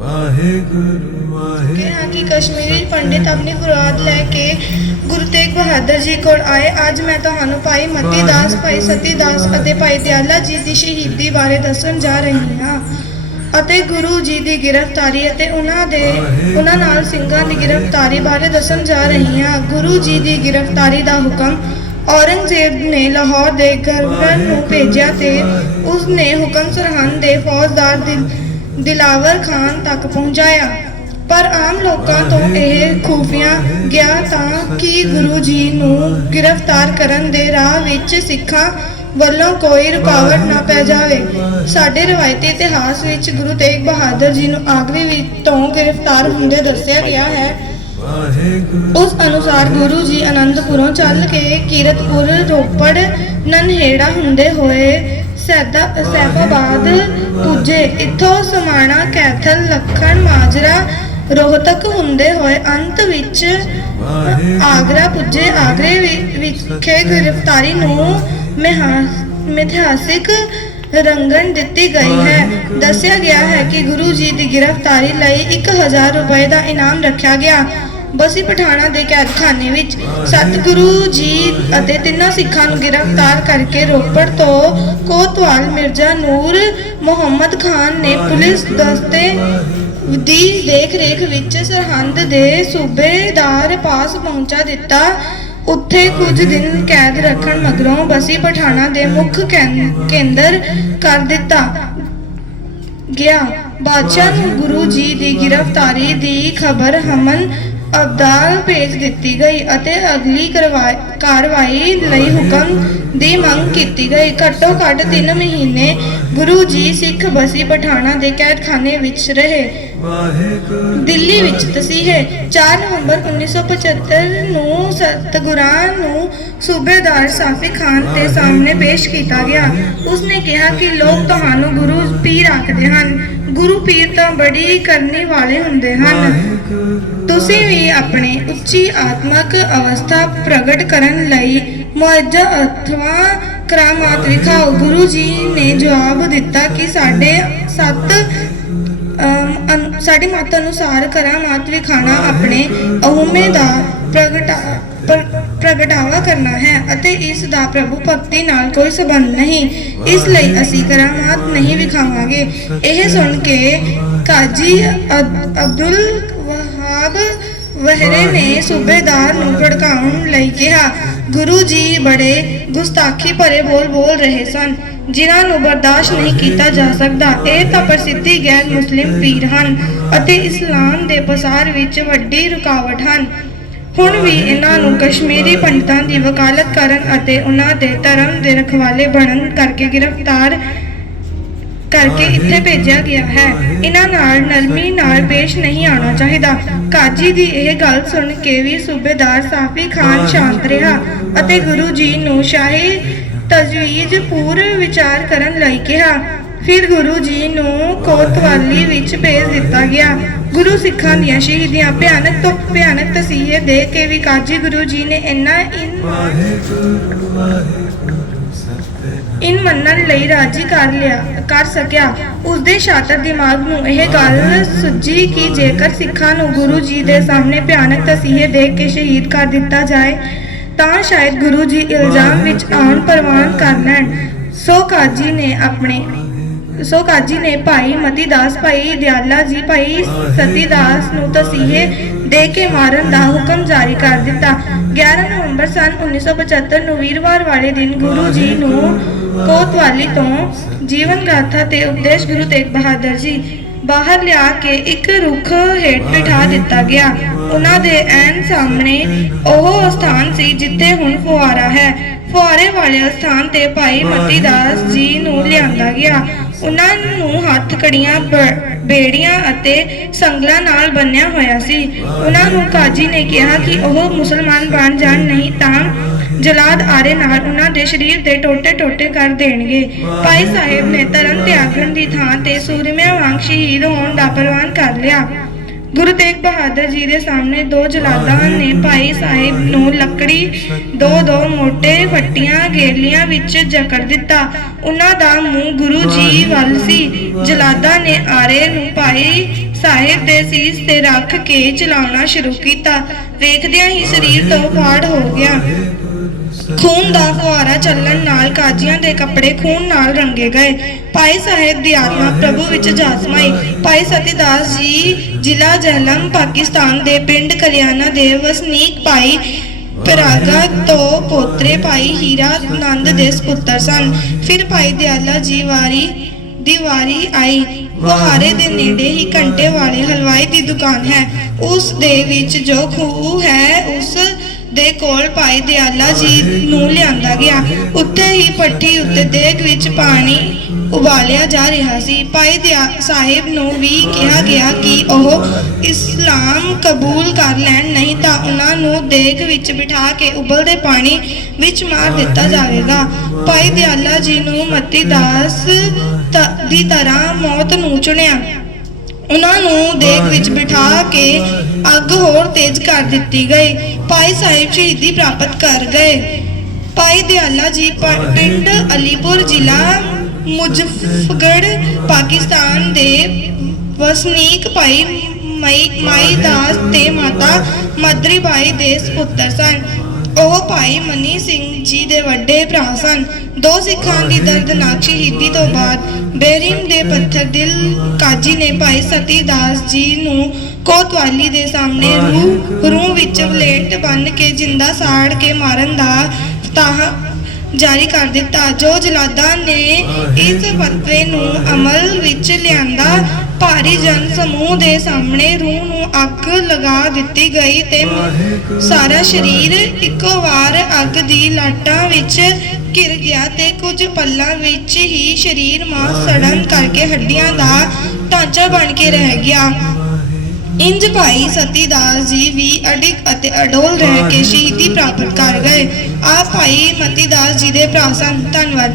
ਵਾਹਿਗੁਰੂ ਵਾਹਿਗੁਰੂ। ਕਿ ਹਾਂ ਕਿ ਕਸ਼ਮੀਰੀ ਪੰਡਿਤ ਆਪਣੀ ਮੁਰਾਦ ਲੈ ਕੇ ਗੁਰੂ ਤੇਗ ਬਹਾਦਰ ਜੀ ਕੋਲ ਆਏ। ਅੱਜ ਮੈਂ ਤੁਹਾਨੂੰ ਭਾਈ ਮਤੀ ਦਾਸ ਭਾਈ ਸਤੀ ਦਾਸ ਅਤੇ ਭਾਈ ਦਿਆਲਾ ਜੀ ਦੀ ਸ਼ਹੀਦੀ ਬਾਰੇ ਦੱਸਣ ਜਾ ਰਹੀ ਹਾਂ। ਅਤੇ ਗੁਰੂ ਜੀ ਦੀ ਗ੍ਰਿਫਤਾਰੀ ਅਤੇ ਉਹਨਾਂ ਦੇ ਉਹਨਾਂ ਨਾਲ ਸਿੰਘਾਂ ਦੀ ਗ੍ਰਿਫਤਾਰੀ ਬਾਰੇ ਦੱਸਣ ਜਾ ਰਹੀ ਹਾਂ। ਗੁਰੂ ਜੀ ਦੀ ਗ੍ਰਿਫਤਾਰੀ ਦਾ ਹੁਕਮ ਔਰੰਗਜ਼ੇਬ ਨੇ ਲਾਹੌਰ ਦੇ ਗਵਰਨਰ ਨੂੰ ਭੇਜਿਆ ਤੇ ਉਸ ਨੇ ਹੁਕਮ ਸਰਹੰਦ ਦੇ ਫੌਜਦਾਰ ਦਿਲ ਦਿਲਾਵਰ ਖਾਨ ਤੱਕ ਪਹੁੰਚਾਇਆ। ਪਰ ਆਮ ਲੋਕਾਂ ਤੋਂ ਇਹ ਖੂਫੀਆ ਗਿਆ ਤਾਂ ਕਿ ਗੁਰੂ ਜੀ ਨੂੰ ਗ੍ਰਿਫਤਾਰ ਕਰਨ ਦੇ ਰਾਹ ਵਿੱਚ ਸਿੱਖਾਂ ਵੱਲੋਂ ਕੋਈ ਰੁਕਾਵਟ ਨਾ ਪੈ ਜਾਵੇ। ਸਾਡੇ ਰਵਾਇਤੀ ਇਤਿਹਾਸ ਵਿੱਚ ਗੁਰੂ ਤੇਗ ਬਹਾਦਰ ਜੀ ਨੂੰ ਆਗਰੇ ਵਿੱਚ ਤੋਂ ਗ੍ਰਿਫਤਾਰ ਹੁੰਦੇ ਦੱਸਿਆ ਗਿਆ ਹੈ। ਉਸ ਅਨੁਸਾਰ ਗੁਰੂ ਜੀ ਅਨੰਦਪੁਰੋਂ ਚੱਲ ਕੇ ਕੀਰਤਪੁਰ ਰੋਪੜ ਨਨਹੇੜਾ ਹੁੰਦੇ ਹੋਏ ਸੈਦਾ ਸੈਫਾਬਾਦ ਪੁੱਜੇ। ਇੱਥੋਂ ਸਮਾਣਾ ਕੈਥਲ, ਲੱਖਣ, ਮਾਜਰਾ, ਰੋਹਤਕ ਹੁੰਦੇ ਹੋਏ ਅੰਤ ਵਿੱਚ ਆਗਰਾ ਪੁੱਜੇ। ਆਗਰੇ ਵਿਖੇ ਗ੍ਰਿਫਤਾਰੀ ਨੂੰ ਮਿਹਾ- ਮਿਥਿਹਾਸਿਕ ਰੰਗਣ ਦਿੱਤੀ ਗਈ ਹੈ। ਦੱਸਿਆ ਗਿਆ ਹੈ ਕਿ ਗੁਰੂ ਜੀ ਦੀ ਗ੍ਰਿਫਤਾਰੀ ਲਈ 1000 ਰੁਪਏ ਦਾ ਇਨਾਮ ਰੱਖਿਆ ਗਿਆ। ਬਸੀ ਪਠਾਣਾ ਦੇ ਕੈਦਖਾਨੇ ਵਿੱਚ ਸਤਿਗੁਰੂ ਜੀ ਅਤੇ ਤਿੰਨਾਂ ਸਿੱਖਾਂ ਨੂੰ ਗ੍ਰਿਫਤਾਰ ਕਰਕੇ ਰੋਪੜ ਤੋਂ ਕੋਤਵਾਲ, ਮਿਰਜ਼ਾ ਨੂਰ ਮੁਹੰਮਦ ਖਾਨ ਨੇ ਪੁਲਿਸ ਦਸਤੇ ਦੀ ਦੇਖ ਰੇਖ ਵਿੱਚ ਸਰਹੰਦ ਦੇ ਸੂਬੇਦਾਰ ਪਾਸ ਪਹੁੰਚਾ ਦਿੱਤਾ। ਉੱਥੇ ਕੁਝ ਦਿਨ ਕੈਦ ਰੱਖਣ ਮਗਰੋਂ ਬਸੀ ਪਠਾਣਾ ਦੇ ਮੁੱਖ ਕੇਂ- ਕੇਂਦਰ ਕਰ ਦਿੱਤਾ ਗਿਆ। ਬਾਦਸ਼ਾਹ ਨੂੰ ਗੁਰੂ ਜੀ ਦੀ ਗ੍ਰਿਫਤਾਰੀ ਦੀ ਖਬਰ ਹਮਨ ਅਬਦਾਲ ਭੇਜ ਦਿੱਤੀ ਗਈ ਅਤੇ ਅਗਲੀ ਕਰਵਾ- ਕਾਰਵਾਈ ਲਈ ਹੁਕਮ ਦੀ ਮੰਗ ਕੀਤੀ ਗਈ। ਘੱਟੋ ਘੱਟ 3 ਮਹੀਨੇ ਗੁਰੂ ਜੀ ਸਿੱਖ ਬਸੀ ਪਠਾਣਾ ਦੇ ਕੈਦਖਾਨੇ ਵਿੱਚ ਰਹੇ। ਦਿੱਲੀ ਵਿੱਚ ਤਸੀਹੇ। 4 ਨਵੰਬਰ 1975 ਨੂੰ ਸਤਗੁਰਾਂ ਨੂੰ ਸੂਬੇਦਾਰ ਸਾਫੀ ਖਾਨ ਦੇ ਸਾਹਮਣੇ ਪੇਸ਼ ਕੀਤਾ ਗਿਆ। ਉਸਨੇ ਕਿਹਾ ਕਿ ਲੋਕ ਤੁਹਾਨੂੰ ਗੁਰੂ ਪੀਰ ਆਖਦੇ ਹਨ। ਗੁਰੂ ਪੀਰ ਤਾਂ ਬੜੀ ਕਰਨੀ ਵਾਲੇ ਹੁੰਦੇ ਹਨ। ਤੁਸੀਂ ਵੀ ਆਪਣੀ ਉੱਚੀ ਆਤਮਕ ਅਵਸਥਾ ਪ੍ਰਗਟ ਕਰਨ ਲਈ ਮੁਆਜਾ ਅਥਵਾ ਕਰਾਮਾਤ ਵਿਖਾਓ। ਗੁਰੂ ਜੀ ਨੇ ਜਵਾਬ ਦਿੱਤਾ ਕਿ ਸਾਡੇ ਸੱਤ ਅਮ, ਸਾਡੇ ਮਤ ਅਨੁਸਾਰ ਕਰਾਮਾਤ ਵਿਖਾਣਾ ਆਪਣੇ ਅਹੁਮੇ ਦਾ ਪ੍ਰਗਟਾ ਪ੍ਰਗਟਾਵਾ ਕਰਨਾ ਹੈ ਅਤੇ ਇਸ ਦਾ ਪ੍ਰਭੂ ਭਗਤੀ ਨਾਲ ਕੋਈ ਸਬੰਧ ਨਹੀਂ। ਇਸ ਲਈ ਅਸੀਂ ਕਰਾਮਾਤ ਨਹੀਂ ਵਿਖਾਵਾਂਗੇ। ਇਹ ਸੁਣ ਕੇ ਕਾਜੀ ਅਬਦੁਲ ਵਹਾਬ ਵਹਰੇ ਨੇ ਸੂਬੇਦਾਰ ਨੂੰ ਭੜਕਾਉਣ ਲਈ ਕਿਹਾ, ਗੁਰੂ ਜੀ ਬੜੇ ਗੁਸਤਾਖੀ ਭਰੇ ਬੋਲ ਬੋਲ ਰਹੇ ਸਨ। ਜਿਨ੍ਹਾਂ ਨੂੰ ਬਰਦਾਸ਼ਤ ਨਹੀਂ ਕੀਤਾ ਜਾ ਸਕਦਾ, ਇਹ ਤਾਂ ਪ੍ਰਸਿੱਧੀ ਗੈਰ ਮੁਸਲਿਮ ਪੀਰ ਹਨ ਅਤੇ ਇਸਲਾਮ ਦੇ ਪਸਾਰ ਵਿੱਚ ਵੱਡੀ ਰੁਕਾਵਟ ਹਨ। ਹੁਣ ਵੀ ਇਹਨਾਂ ਨੂੰ ਕਸ਼ਮੀਰੀ ਪੰਡਤਾਂ ਦੀ ਵਕਾਲਤ ਕਰਨ ਅਤੇ ਉਹਨਾਂ ਦੇ ਧਰਮ ਦੇ ਰਖਵਾਲੇ ਬਣਨ ਕਰਕੇ ਗ੍ਰਿਫਤਾਰ ਕਰਕੇ ਇੱਥੇ ਭੇਜਿਆ ਗਿਆ ਹੈ। ਇਹਨਾਂ ਨਾਲ ਨਰਮੀ ਨਾਲ ਪੇਸ਼ ਨਹੀਂ ਆਉਣਾ ਚਾਹੀਦਾ। ਕਾਜੀ ਦੀ ਇਹ ਗੱਲ ਸੁਣ ਕੇ ਵੀ ਸੂਬੇਦਾਰ ਸਾਫੀ ਖਾਨ ਸ਼ਾਂਤ ਰਿਹਾ ਅਤੇ ਗੁਰੂ ਜੀ ਨੂੰ ਸ਼ਾਹੀ ਤਜਵੀਜ਼ ਪੂਰ ਵਿਚਾਰ ਕਰਨ ਲਈ ਕਿਹਾ। ਫਿਰ ਗੁਰੂ ਜੀ ਨੂੰ ਕੋਤਵਾਲੀ ਵਿੱਚ ਭੇਜ ਦਿੱਤਾ ਗਿਆ। ਗੁਰੂ ਸਿੱਖਾਂ ਦੀਆਂ ਸ਼ਹੀਦੀਆਂ ਭਿਆਨਕ ਤੋਂ ਭਿਆਨਕ ਤਸੀਹੇ ਦੇ ਕੇ ਵੀ ਕਾਜੀ ਗੁਰੂ ਜੀ ਨੇ ਇੰਨਾ ਇਨ ਵਾਹਿਗੁਰੂ ਵਾਹਿਗੁਰੂ ਸਤਿਨਾਮ ਇਨ ਮੰਨਣ ਲਈ ਰਾਜੀ ਕਰ ਲਿਆ, ਕਰ ਸਕਿਆ। ਉਸਦੇ ਸ਼ਾਤਰ ਦਿਮਾਗ ਨੂੰ ਇਹ ਗੱਲ ਸੁੱਝੀ ਕਿ ਜੇਕਰ ਸਿੱਖਾਂ ਨੂੰ ਗੁਰੂ ਜੀ ਦੇ ਸਾਹਮਣੇ ਭਿਆਨਕ ਤਸੀਹੇ ਦੇ ਕੇ ਸ਼ਹੀਦ ਕਰ ਦਿੱਤਾ ਜਾਏ, ਤਾਂ ਸ਼ਾਇਦ ਗੁਰੂ ਜੀ ਇਲਜ਼ਾਮ ਵਿੱਚ ਆਉਣ ਪ੍ਰਵਾਨ ਕਰ ਲੈਣ। ਸੋ ਕਾਜੀ ਨੇ ਆਪਣੇ ਸੋ ਕਾਜੀ ਨੇ ਭਾਈ ਮਤੀ ਦਾਸ ਭਾਈ ਦਿਆਲਾ ਜੀ ਭਾਈ ਸਤੀ ਦਾਸ ਨੂੰ ਤਸੀਹੇ ਦੇ ਕੇ ਮਾਰਨ ਦਾ ਹੁਕਮ ਜਾਰੀ ਕਰ ਦਿੱਤਾ। 11 ਨਵੰਬਰ ਸਨ 1975 ਨੂੰ ਵੀਰਵਾਰ ਵਾਲੇ ਦਿਨ ਗੁਰੂ ਜੀ ਨੂੰ ਕੋਤਵਾਲੀ ਤੋਂ ਜੀਵਨ ਗਾਥਾ ਤੇ ਉਪਦੇਸ਼ ਗੁਰੂ ਤੇਗ ਬਹਾਦਰ ਜੀ ਬਾਹਰ ਲਿਆ ਕੇ ਇੱਕ ਰੁੱਖ ਹੇਠ ਬਿਠਾ ਦਿੱਤਾ ਗਿਆ। ਉਹਨਾਂ ਦੇ ਐਨ ਸਾਹਮਣੇ ਉਹ ਸਥਾਨ ਸੀ ਜਿੱਥੇ ਹੁਣ ਫੁਆਰਾ ਹੈ। ਫੁਆਰੇ ਵਾਲੇ ਸਥਾਨ ਤੇ ਭਾਈ ਮਤੀ ਦਾਸ ਜੀ ਨੂੰ ਲਿਆਂਦਾ ਗਿਆ। ਉਹਨਾਂ ਨੂੰ ਹੱਥ ਕੜੀਆਂ ਬੇੜੀਆਂ ਅਤੇ ਸੰਗਲਾਂ ਨਾਲ ਬੰਨਿਆ ਹੋਇਆ ਸੀ। ਉਹਨਾਂ ਨੂੰ ਕਾਜੀ ਨੇ ਕਿਹਾ ਕਿ ਉਹ ਮੁਸਲਮਾਨ ਬਣ ਜਾਣ, ਨਹੀਂ ਤਾਂ ਜਲਾਦ ਆਰੇ ਨਾਲ ਉਹਨਾਂ ਦੇ ਸਰੀਰ ਦੇ ਟੋਟੇ-ਟੋਟੇ ਕਰ ਦੇਣਗੇ। ਭਾਈ ਸਾਹਿਬ ਨੇ ਧਰਮ ਤਿਆਗਣ ਦੀ ਥਾਂ ਤੇ ਸੂਰਮਿਆਂ ਵਾਂਗ ਸ਼ਹੀਦ ਹੋਣ ਦਾ ਪ੍ਰਵਾਨ ਕਰ ਲਿਆ। ਗੁਰੂ ਤੇਗ ਬਹਾਦਰ ਜੀ ਦੇ ਸਾਹਮਣੇ ਦੋ ਜਲਾਦਾਂ ਨੇ ਭਾਈ ਸਾਹਿਬ ਨੂੰ ਲੱਕੜੀ, ਦੋ ਦੋ ਮੋਟੇ ਫੱਟੀਆਂ ਗੇਲੀਆਂ ਵਿੱਚ ਜਕੜ ਦਿੱਤਾ। ਉਹਨਾਂ ਦਾ ਮੂੰਹ ਗੁਰੂ ਜੀ ਵੱਲ ਸੀ। ਜਲਾਦਾਂ ਨੇ ਆਰੇ ਨੂੰ ਭਾਈ ਸਾਹਿਬ ਦੇ ਸੀਸ ਤੇ ਰੱਖ ਕੇ ਚਲਾਉਣਾ ਸ਼ੁਰੂ ਕੀਤਾ। ਵੇਖਦਿਆਂ ਹੀ ਸਰੀਰ ਤੋਂ ਫਾੜ ਹੋ ਗਿਆ। ਖੂਨ ਦਾ ਫੁਹਾਰਾ ਚੱਲਣ ਨਾਲ ਕਾਜੀਆਂ ਦੇ ਕੱਪੜੇ ਖੂਨ ਨਾਲ ਰੰਗੇ ਗਏ। ਭਾਈ ਸਾਹਿਬ ਦੀ ਆਤਮਾ ਪ੍ਰਭੂ ਵਿੱਚ ਜਾਸਮਾਈ। ਭਾਈ ਸਤੀਦਾਸ ਜੀ, ਜ਼ਿਲ੍ਹਾ ਜਹਲਮ ਪਾਕਿਸਤਾਨ ਦੇ ਪਿੰਡ ਕਲਿਆਣਾ ਦੇ ਵਸਨੀਕ ਭਾਈ ਪਰਾਗਾ ਤੋਂ ਪੋਤਰੇ ਭਾਈ ਹੀਰਾ ਨੰਦ ਦੇ ਸੁਪੁੱਤਰ ਸਨ। ਫਿਰ ਭਾਈ ਦਿਆਲਾ ਜੀ ਵਾਰੀ ਦੀਵਾਰੀ ਆਈ। ਵਹਾਰੇ ਦੇ ਨੇੜੇ ਹੀ ਘੰਟੇ ਵਾਲੇ ਹਲਵਾਈ ਦੀ ਦੁਕਾਨ ਹੈ। ਉਸ ਦੇ ਵਿੱਚ ਜੋ ਖੂਹ ਹੈ, ਉਸ ਦੇ ਕੋਲ ਭਾਈ ਦਿਆਲਾ ਜੀ ਨੂੰ ਲਿਆਂਦਾ ਗਿਆ। ਉੱਥੇ ਹੀ ਪੱਠੀ ਉੱਤੇ ਦੇਗ ਵਿੱਚ ਪਾਣੀ ਉਬਾਲਿਆ ਜਾ ਰਿਹਾ ਸੀ। ਭਾਈ ਦਿਆ ਸਾਹਿਬ ਨੂੰ ਵੀ ਕਿਹਾ ਗਿਆ ਕਿ ਉਹ ਇਸਲਾਮ ਕਬੂਲ ਕਰ ਲੈਣ, ਨਹੀਂ ਤਾਂ ਉਹਨਾਂ ਨੂੰ ਦੇਗ ਵਿੱਚ ਬਿਠਾ ਕੇ ਉਬਲਦੇ ਪਾਣੀ ਵਿੱਚ ਮਾਰ ਦਿੱਤਾ ਜਾਵੇਗਾ। ਭਾਈ ਦਿਆਲਾ ਜੀ ਨੂੰ ਮਤੀ ਦਾਸ ਦੀ ਤਰ੍ਹਾਂ ਮੌਤ ਨੂੰ ਚੁਣਿਆ। ਉਹਨਾਂ ਨੂੰ ਦੇਗ ਵਿੱਚ ਬਿਠਾ ਕੇ ਅੱਗ ਹੋਰ ਤੇਜ਼ ਕਰ ਦਿੱਤੀ ਗਈ। ਭਾਈ ਸਾਹਿਬ ਸ਼ਹੀਦੀ ਪ੍ਰਾਪਤ ਕਰ ਗਏ। ਭਾਈ ਦਿਆਲਾ ਜੀ ਪਿੰਡ ਅਲੀਪੁਰ ਜ਼ਿਲ੍ਹਾ ਮੁਜ਼ਫਰਗੜ੍ਹ, ਪਾਕਿਸਤਾਨ ਦੇ ਵਸਨੀਕ ਭਾਈ ਮਈ ਮਾਈ ਦਾਸ ਤੇ ਮਾਤਾ ਮਦਰੀ ਬਾਈ ਦੇ ਸੁਪੁੱਤਰ ਸਨ। ਉਹ ਭਾਈ ਮਨੀ ਸਿੰਘ ਜੀ ਦੇ ਵੱਡੇ ਭਰਾ ਸਨ। ਦੋ ਸਿੱਖਾਂ ਦੀ ਦਰਦਨਾਕ ਸ਼ਹੀਦੀ ਤੋਂ ਬਾਅਦ ਬੇਰਿੰਗ ਦੇ ਪੱਥਰ ਦਿਲ ਕਾਜੀ ਨੇ ਭਾਈ ਸਤੀ ਦਾਸ ਜੀ ਨੂੰ ਕੋਤਵਾਲੀ ਦੇ ਸਾਹਮਣੇ ਰੂਹ ਰੂਹ ਵਲੇਟ ਬੰਨ ਕੇ ਜਿੰਦਾ ਸਾੜ ਕੇ ਮਾਰਨ ਦਾ ਫਤਾਹ ਜਾਰੀ ਕਰ ਦਿੱਤਾ। ਜੋ ਜਲਾਦਾਂ ਨੇ ਇਸ ਫਤਵੇ ਨੂੰ ਅਮਲ ਵਿੱਚ ਲਿਆਂਦਾ ਭਾਰੀ ਜਨ ਸਮੂਹ ਦੇ ਸਾਹਮਣੇ ਰੂਹ ਨੂੰ ਅੱਗ ਲਗਾ ਦਿੱਤੀ ਗਈ ਤੇ ਸਾਰਾ ਸਰੀਰ ਇੱਕੋ ਵਾਰ ਅੱਗ ਦੀ ਲਾਟਾਂ ਵਿੱਚ ਘਿਰ ਗਿਆ ਤੇ ਕੁਝ ਪਲਾਂ ਵਿੱਚ ਹੀ ਸਰੀਰ ਮਾਸ ਸੜਨ ਕਰਕੇ ਹੱਡੀਆਂ ਦਾ ਢਾਂਚਾ ਬਣ ਕੇ ਰਹਿ ਗਿਆ। ਇੰਜ ਭਾਈ ਸਤੀਦਾਸ ਜੀ ਵੀ ਅਡਿਕ ਅਤੇ ਅਡੋਲ ਰਹਿ ਕੇ ਸ਼ਹੀਦੀ ਪ੍ਰਾਪਤ ਕਰ ਗਏ। ਆ ਭਾਈ ਮਤੀਦਾਸ ਜੀ ਦੇ ਭਰਾ ਸਨ। ਧੰਨਵਾਦ।